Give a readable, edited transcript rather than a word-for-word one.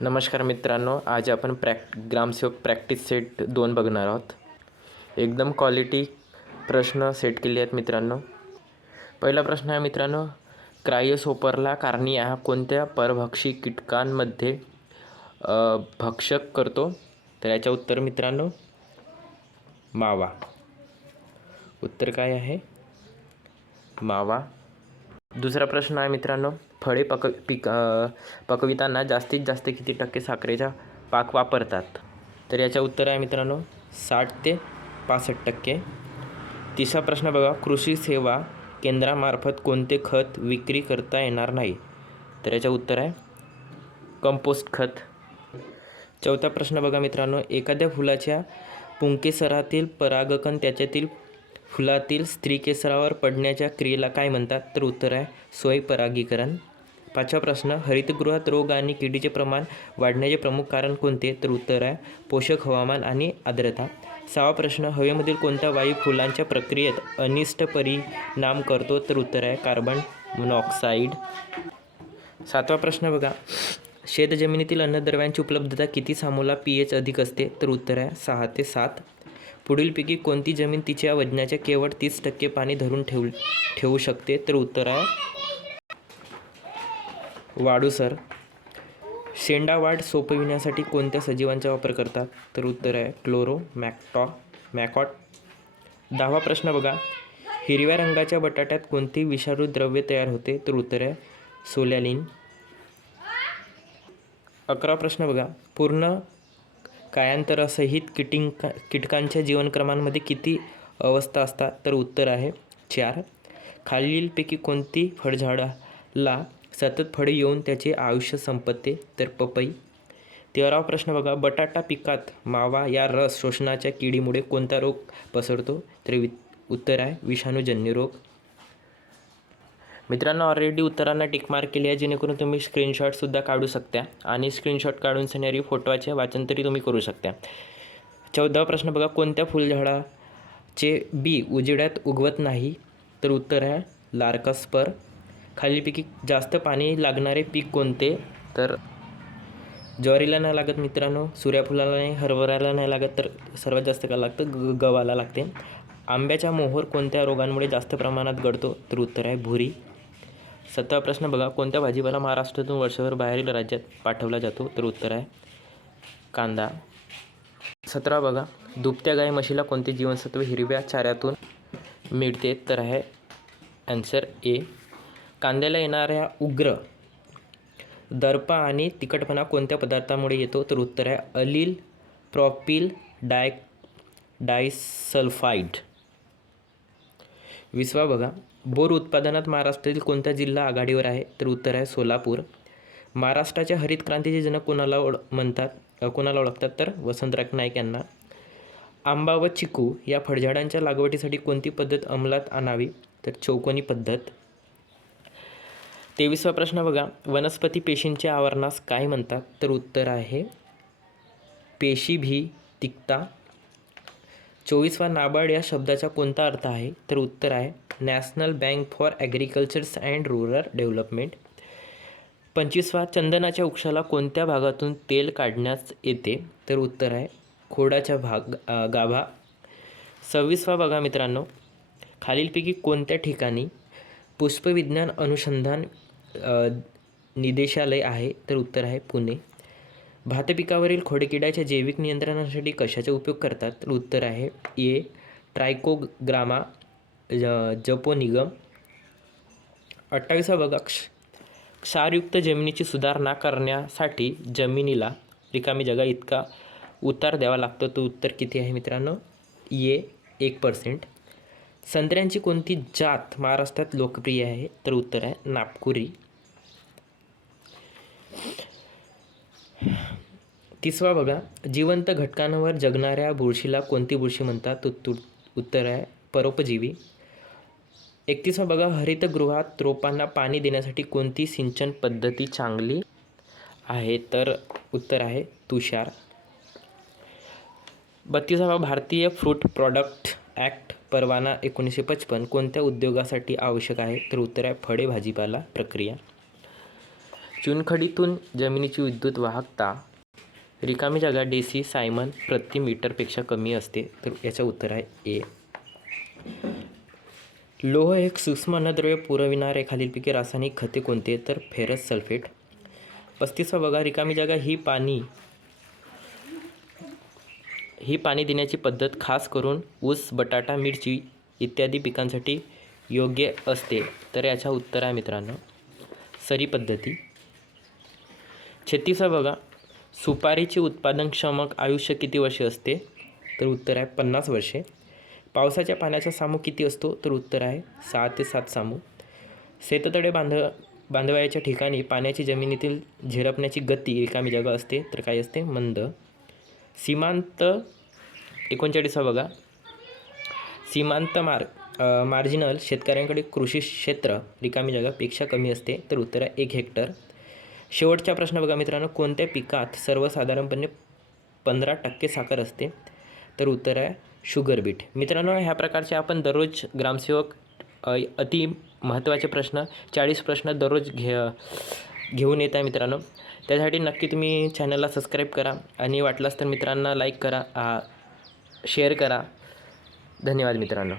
नमस्कार मित्रांनो, आज आपण ग्रामसेवक प्रॅक्टिस सेट 2 बघणार आहोत. एकदम क्वालिटी प्रश्न सेट केले आहेत मित्रांनो. पहिला प्रश्न आहे मित्रांनो, क्रायोसोपरला कार्निया कोणत्या परभक्षी कीटकांमध्ये भक्षक करतो? तर याचं उत्तर मित्रांनो मावा. उत्तर काय आहे? मावा. दुसरा प्रश्न आहे मित्रांनो, फळे पकविताना जास्तीत जास्त किती टक्के साखरेचा पाक वापरतात? तर याचं उत्तर आहे मित्रांनो 60 ते 65%. तिसरा प्रश्न बघा, कृषी सेवा केंद्रामार्फत कोणते खत विक्री करता येणार नाही? तर याचं उत्तर आहे कंपोस्ट खत. चौथा प्रश्न बघा मित्रांनो, एखाद्या फुलाच्या पुंकेसरातील परागकण त्याच्यातील फुलातील स्त्रीकेसरावर पडण्याच्या क्रियेला काय म्हणतात? तर उत्तर आहे स्वयंपरागीकरण. पाचवा प्रश्न, हरितगृहात रोग आणि किडीचे प्रमाण वाढण्याचे प्रमुख कारण कोणते? तर उत्तर आहे पोषक हवामान आणि आर्द्रता. सहावा प्रश्न, हवेमधील कोणता वायू फुलांच्या प्रक्रियेत अनिष्ट परिणाम करतो? तर उत्तर आहे कार्बन मोनॉक्साईड. सातवा प्रश्न बघा, शेतजमिनीतील अन्नद्रव्यांची उपलब्धता किती सामोला pH अधिक असते? तर उत्तर आहे 6 ते 7. पुढीलपैकी कोणती जमीन तिच्या वजनाच्या केवळ 30% पाणी धरून ठेवू शकते? तर उत्तर आहे वाळूसर. शेंडावाढ सोपविण्यासाठी कोणत्या सजीवांचा वापर करतात? तर उत्तर आहे मॅकॉट. 10वा प्रश्न बघा, हिरव्या रंगाच्या बटाट्यात कोणती विषारी द्रव्य तयार होते? तर उत्तर आहे सोलॅनिन. 11वा प्रश्न बघा, पूर्ण कायांतरासहित कीटकांच्या जीवनक्रमांमध्ये किती अवस्था असतात? तर उत्तर आहे 4. खालीलपैकी कोणती फळझाडाला सतत फळे येऊन त्याचे आयुष्य संपते? तर पपई. 13वा प्रश्न बघा, बटाटा पिकात मावा या रस शोषणाच्या किडीमुळे कोणता रोग पसरतो? तर उत्तर आहे विषाणूजन्य रोग. मित्रांनो, ऑलरेडी उत्तरांना टिकमार्क केली आहे, जेणेकरून तुम्ही स्क्रीनशॉटसुद्धा काढू शकता आणि स्क्रीनशॉट काढून सिनेरी फोटोचे वाचन तरी तुम्ही करू शकता. 14वा प्रश्न बघा, कोणत्या फुलझाडाचे बी उजेडात उगवत नाही? तर उत्तर आहे लार्कस्पर. खालीलपैकी जास्त पाणी लागणारे पीक कोणते? तर ज्वारीला नाही लागत मित्रांनो, सूर्यफुलाला नाही, हरभऱ्याला नाही लागत, तर सर्वात जास्त काय लागतं? गव्हाला लागते. आंब्याचा मोहोर कोणत्या रोगांमुळे जास्त प्रमाणात गळतो? तर उत्तर आहे भुरी. 7वा प्रश्न बघा, कोणत्या भाजीपाला महाराष्ट्रातून वर्षभर बाहेरील राज्यात पाठवला जातो? तर उत्तर आहे कांदा. 17वा बघा, दुभत्या गाय म्हशीला कोणते जीवनसत्व हिरव्या चाऱ्यातून मिळते? तर आहे आन्सर ए. कांद्याला येणाऱ्या उग्र दर्पा आणि तिखटपणा कोणत्या पदार्थामुळे येतो? तर उत्तर आहे अलील प्रॉपिल डायसल्फाइड. 20वा बघा, बोर उत्पादनात महाराष्ट्रातील कोणता जिल्हा आघाडीवर आहे? तर उत्तर आहे सोलापूर. महाराष्ट्राच्या हरित क्रांतीचे जनक कोणाला ओळखतात? तर वसंतराव नाईक यांना. आंबा व चिकू या फळझाडांच्या लागवडीसाठी कोणती पद्धत अंमलात आणावी? तर चौकोनी पद्धत. 23वा प्रश्न बघा, वनस्पती पेशींच्या आवरणास काय म्हणतात? तर उत्तर आहे पेशीभितिकता. 24वा, नाबार्ड या शब्दाचा कोणता अर्थ आहे? तर उत्तर आहे national bank for agriculture and rural development. 25वा, चंदनाच्या वृक्षाला कोणत्या भागातून तेल काढण्यास येते? तर उत्तर आहे खोडाच्या गाभा. 26वा बघा मित्रांनो, खालीलपैकी कोणत्या ठिकाणी पुष्पविज्ञान अनुसंधान निदेशालय आहे? तर उत्तर आहे पुणे. भात पिकावरील खोडकिडाच्या जैविक नियंत्रणासाठी कशाचा उपयोग करतात? तर उत्तर आहे ए ट्रायकोग्रामा जपोनिगम. 28वा बघा, क्षारयुक्त जमिनीची सुधारणा करण्यासाठी जमिनीला रिकामी जागा इतका उतार द्यावा लागतो. तो उत्तर किती आहे मित्रांनो? ए 1%. संत्र्यांची कोणती जात महाराष्ट्रात लोकप्रिय आहे? तर उत्तर आहे नागपुरी. 30वा बघा, जिवंत घटकांवर जगणाऱ्या बुरशीला कोणती बुरशी म्हणतात? उत्तर आहे परोपजीवी. 31वा बघा, हरितगृहात रोपांना पाणी देण्यासाठी कोणती सिंचन पद्धती चांगली आहे? तर उत्तर आहे तुषार. 32वा, भारतीय फ्रूट प्रॉडक्ट ॲक्ट परवाना 1955 कोणत्या उद्योगासाठी आवश्यक आहे? तर उत्तर आहे फळे भाजीपाला प्रक्रिया. चुनखडीतून जमिनीची विद्युत वाहकता रिकामी जागा DC सायमन प्रति मीटरपेक्षा कमी असते. तर याचं उत्तर आहे ए. लोह हे सूक्ष्म अन्नद्रव्य पुरविणारे खालीलपैकी रासायनिक खते कोणते? तर फेरस सल्फेट. 35 बघा, रिकामी जागा ही पाणी देण्याची पद्धत खास करून ऊस, बटाटा, मिरची इत्यादी पिकांसाठी योग्य असते. तर याचं उत्तर आहे मित्रांनो सरी पद्धती. 36 बघा, सुपारीचे उत्पादनक्षम आयुष्य किती वर्षे असते? तर उत्तर आहे 50 वर्षे. पावसाच्या पाण्याचा सामू किती असतो? तर उत्तर आहे 6 ते 7 सामू. शेततळे बांधवायच्या ठिकाणी पाण्याची जमिनीतील झिरपण्याची गती रिकामी जागा असते. तर काय असते? मंद. सीमांत 39 बघा, सीमांत मार्जिनल शेतकऱ्यांकडे कृषी क्षेत्र रिकामी जागापेक्षा कमी असते. तर उत्तर आहे 1 हेक्टर. शेवटचा प्रश्न बघा मित्रांनो, कोणत्या पिकात सर्वसाधारणपणे 15% साखर असते? तर उत्तर आहे शुगर बीट. मित्रांनो, ह्या प्रकारचे आपण दररोज ग्रामसेवक अति महत्त्वाचे प्रश्न 40 प्रश्न दररोज घेऊन येत आहे मित्रांनो. त्यासाठी नक्की तुम्ही चॅनलला सबस्क्राईब करा आणि वाटलास तर मित्रांना लाईक करा, शेअर करा. धन्यवाद मित्रांनो.